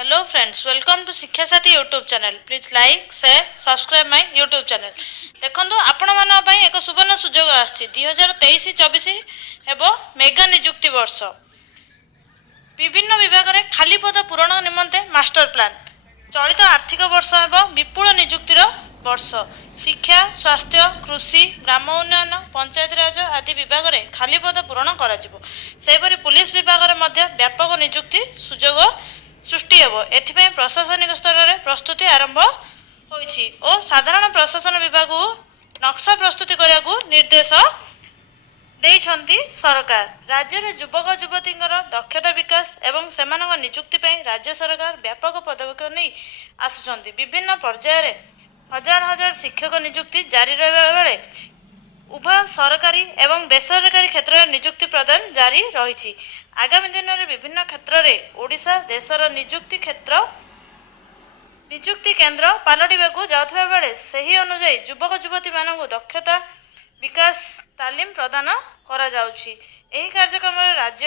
Hello friends, welcome to शिक्षा साथी YouTube channel. Please like, share, subscribe my YouTube channel. देखंतु आपण मान पई एक सुवर्ण सुजोग आछि 2023-24 हेबो मेगा नियुक्ति वर्ष. विभिन्न विभाग रे खाली पद पूरण निमंते मास्टर प्लान. चलित आर्थिक वर्ष हेबो विपुल नियुक्तिर वर्ष. शिक्षा, स्वास्थ्य, कृषि, ग्राम उन्नयन, पंचायत राज आदि विभाग रे खाली पद पूरण करा जिवो. सेपरि पुलिस विभाग रे मध्य व्यापक नियुक्ति सुजोग सृष्टि हेबो. एथिपई प्रशासनिक स्तर रे प्रस्तुति आरंभ होईछि ओ साधारण प्रशासन विभाग नक्शा प्रस्तुति करिया को निर्देश देइछन्ति सरकार. राज्य रे युवक युवतींकर दक्षता विकास एवं सेमानक नियुक्ति पई राज्य सरकार व्यापक पदक्षेप नै आसुछन्ति. विभिन्न पर्याय रे हजार हजार शिक्षक नियुक्ति जारी रहबा बेले उभय सरकारी एवं बेसरकारी क्षेत्र में नियुक्ति प्रदान जारी रही. आगामी दिन में विभिन्न क्षेत्र में ओडिशा देशर नियुक्ति केन्द्र पलटिबा जाउथबा बेले सही अनुसार युवक युवती मानक दक्षता विकास तालीम प्रदान करा जाउछि. एही कार्यक्रम में राज्य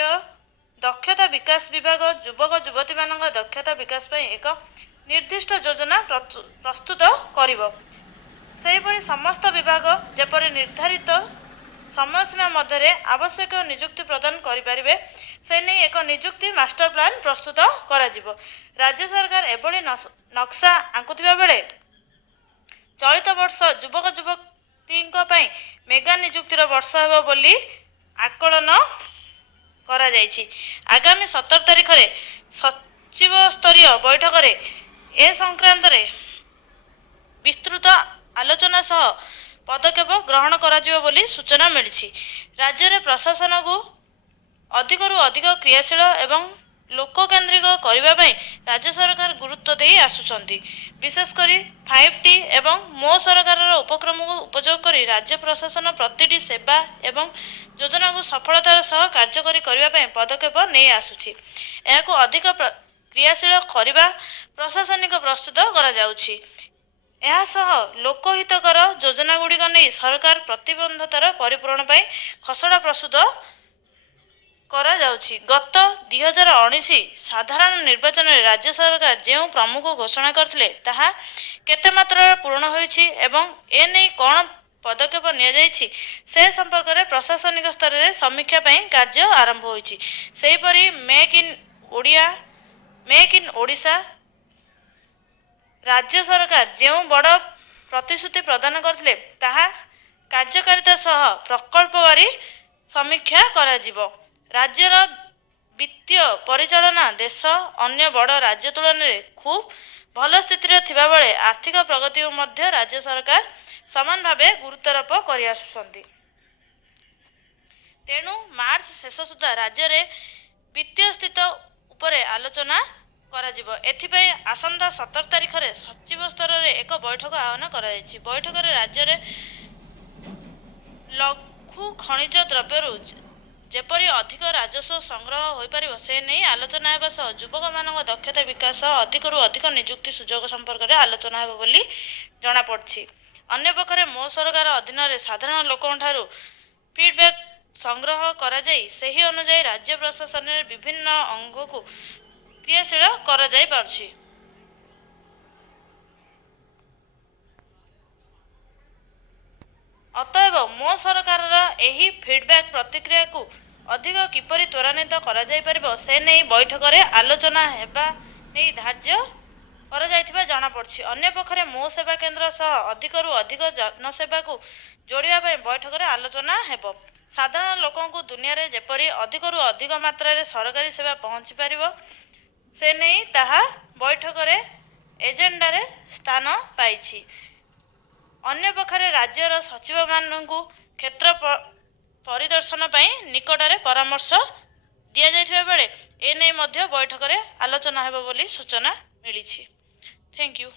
दक्षता विकास विभाग युवक युवती मानक दक्षता विकास पई एक निर्दिष्ट योजना प्रस्तुत करिवो. सेहीपरि समस्त विभाग जेपरि निर्धारित समय सीमा मध्य आवश्यक नियुक्ति प्रदान करें से नहीं एक नियुक्ति मास्टर प्लान प्रस्तुत करा जिवो. राज्य सरकार एभली नक्शा आंकुथिबा बेले चलित वर्ष युवक युवती मेगा नियुक्तिर वर्ष हेबो बोली आकलन करा जायछि. आगामी 17 तारिख रे सचिव स्तरीय बैठक रे ए संक्रांत रे विस्तृत आलोचना सह पदक्षेप ग्रहण करा जिवो बोली सूचना मिली. राज्य रे प्रशासन को अधिकरु अधिक क्रियाशील एवं लोक केन्द्रिक करने राज्य सरकार गुरुत्व दे आसुचंती. विशेषकर 5T एवं मो सरकार उपक्रम को उपयोग कर राज्य प्रशासन प्रतिटी सेवा एवं योजना को सफलतार सह कार्यकारी करने पदक्षेप नहीं आसुछि. एहाको अधिक क्रियाशील करने प्रशासनिक प्रस्तुत करा जाउछि. लोकहितकर योजना गुड़िक नहीं सरकार प्रतिबद्धतार परिपूरण पर खसड़ा प्रस्तुत करा जाउछि. गत 2019 साधारण निर्वाचन में राज्य सरकार जो प्रमुख घोषणा करथिले ताहा केते मात्रा पूर्ण होईछि एवं ए नहीं कौन पदक्षेप निया जाइछि से संपर्क में प्रशासनिक स्तर में समीक्षा पई कार्य आरंभ होईछि. सेहीपरि मेक इन ओडिशा राज्य सरकार जो बड़ प्रतिश्रुति प्रदान करथिले ताहा कार्यकारिता सह प्रकल्पवारी समीक्षा करा जिवो. राज्यर वित्तीय परिचालना देश अन्य बड़ राज्य तुलन में खूब भल स्थिति थिबा बेले आर्थिक प्रगति मध्य राज्य सरकार समान भावे गुरुत्वारोप करि आसुछन्ति. तेणु मार्च शेष सुधा राज्य रे वित्तीय स्थिति उपरे आलोचना करा जिवो. एथिपई आसंता 17 तारिख रे सचिव स्तर रे एक बैठक आयोजन करा जायछि. बैठक रे राज्य रे लघु खनिज द्रव्यरु जेपरि अधिक राजस्व संग्रह होई परिबो से नहीं आलोचना हेबा सह युवक मानक दक्षता विकास अधिकरु अधिक नियुक्ति सुजोग संपर्क में आलोचना हेबो बोली जणा पड़छि. अन्य पक्षरे मो सरकार अधीन रे साधारण लोकन ठारू फीडबैक संग्रह करा जाई सही अनुसार राज्य प्रशासन रे विभिन्न अंग को क्रियाशील करा जाई पारछि. अतएव मो सरकार एही फीडबैक प्रतिक्रिया को अधिक किपरि त्वरान्वित करा जाई परिबो से नहीं बैठक रे आलोचना हेबा नहीं धार्य करा जायथिबा जणा पड़छि. अन्य पक्षरे मो सेवा केन्द्र सह अधिकरु अधिक जनसेवा को जोड़िबा पई बैठक रे आलोचना हेबो. साधारण लोकों को दुनिया रे जेपरि अधिकरु अधिक मात्रा रे सरकारी सेवा पहुंची परिबो से नहीं ताहा बैठक रे एजेंडा रे स्थान पाइछि. अन्य पक्षरे राज्यर सचिव मानकु क्षेत्र परिदर्शन पई निकटरे परामर्श दिया जायथिबा बेले ए नै मध्य बैठक रे आलोचना हेबो बोली सूचना मिलिछि. Thank you.